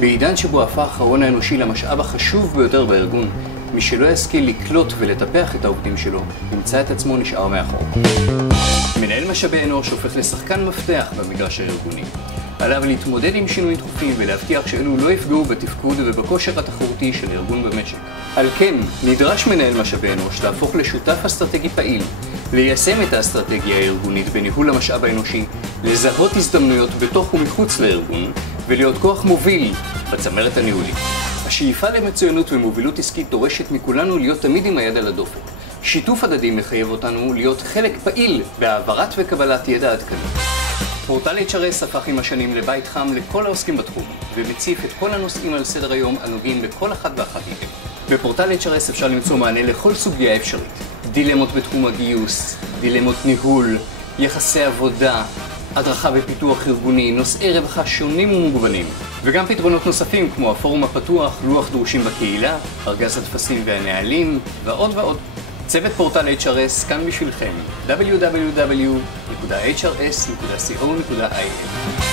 בעידן שבו הפך ההון האנושי למשאב החשוב ביותר בארגון, מי שלא ישכיל לקלוט ולטפח את העובדים שלו, ימצא את עצמו נשאר מאחור. מנהל משאבי אנוש הופך לשחקן מפתח במגרש הארגוני. עליו להתמודד עם שינויים דחופים ולהבטיח שאלו לא יפגעו בתפקוד ובכושר התחרותי של ארגון במשק. על כן, נדרש מנהל משאבי אנוש להפוך לשותף אסטרטגי פעיל, ליישם את האסטרטגיה הארגונית בניהול המשאב האנושי, לזהות הזדמנויות בתוך ומחוץ לארגון, ולהיות כוח מוביל בצמרת הניהולית. השאיפה למצוינות ומובילות עסקית דורשת מכולנו להיות תמיד עם היד על הדופק. שיתוף הדדי מחייב אותנו להיות חלק פעיל בהעברת וקבלת ידע עדכני. פורטל HRS הפך עם השנים לבית חם לכל העוסקים בתחום, ומציף את כל הנושאים על סדר היום הנוגעים בכל אחת ואחת מכם. בפורטל HRS אפשר למצוא מענה לכל סוגיה אפשרית. דילמות בתחום הגיוס, דילמות ניהול, יחסי עבודה, הדרכה ופיתוח ארגוני, נושאי רווחה שונים ומגוונים, וגם פתרונות נוספים כמו הפורום הפתוח, לוח דרושים בקהילה, ארגז הטפסים והנהלים, ועוד ועוד. צוות פורטל HRS כאן בשבילכם, www.hrs.co.il